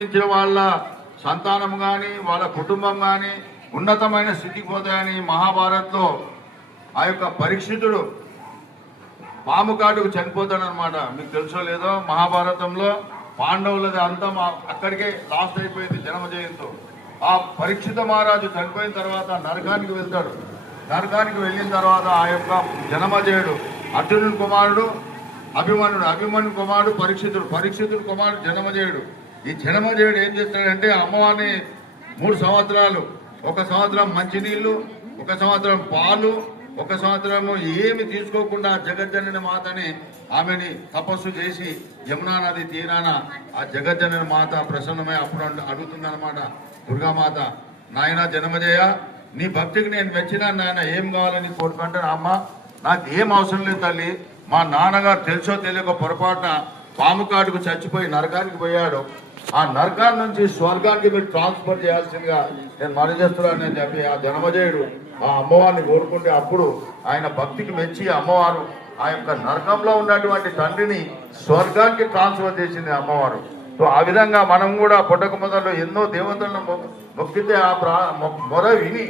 వాళ్ళ సంతానం కానీ వాళ్ళ కుటుంబం కానీ ఉన్నతమైన స్థితికి పోతాయని మహాభారత్లో ఆ యొక్క పరీక్షితుడు పాము కాటుకు చనిపోతాడనమాట. మీకు తెలుసో లేదో, మహాభారతంలో పాండవులది అంతం అక్కడికే లాస్ట్ అయిపోయింది జన్మజయంతో. ఆ పరీక్షిత మహారాజు చనిపోయిన తర్వాత నరకానికి వెళ్తాడు. నరకానికి వెళ్ళిన తర్వాత ఆ యొక్క జనమజయుడు అర్జునుని కుమారుడు అభిమన్యుడు కుమారుడు పరీక్షితుడు కుమారుడు జనమజయుడు. ఈ జనమజయుడు ఏం చేస్తాడంటే అమ్మవారిని 3 సంవత్సరాలు, 1 సంవత్సరం మంచినీళ్లు, 1 సంవత్సరం పాలు, 1 సంవత్సరము ఏమి తీసుకోకుండా జగజ్జనని మాతని ఆమెని తపస్సు చేసి యమునా నది తీరాన ఆ జగజ్జనని మాత ప్రసన్నమై అప్పుడు అడుగుతుందన్నమాట, దుర్గామాత, నాయన జనమజయ, నీ భక్తికి నేను మెచ్చినా నాయన, ఏం కావాలని కోరుకుంటాను. అమ్మ, నాకు ఏం అవసరం లేదు తల్లి, మా నాన్నగారు తెలుసో తెలియక పొరపాటున పాము కాటుకు చచ్చిపోయి నరకానికి పోయాడు. ఆ నరకాన్ని నుంచి స్వర్గానికి మీరు ట్రాన్స్ఫర్ చేయాల్సిందిగా నేను మనవి చేస్తున్నానని చెప్పి ఆ జనమజయుడు ఆ అమ్మవారిని కోరుకుంటే అప్పుడు ఆయన భక్తికి మెచ్చి అమ్మవారు ఆ యొక్క నరకంలో ఉన్నటువంటి తండ్రిని స్వర్గానికి ట్రాన్స్ఫర్ చేసింది అమ్మవారు. సో ఆ విధంగా మనం కూడా పుట్టక మొదలు ఎన్నో దేవతలను మొక్కితే ఆ మొర విని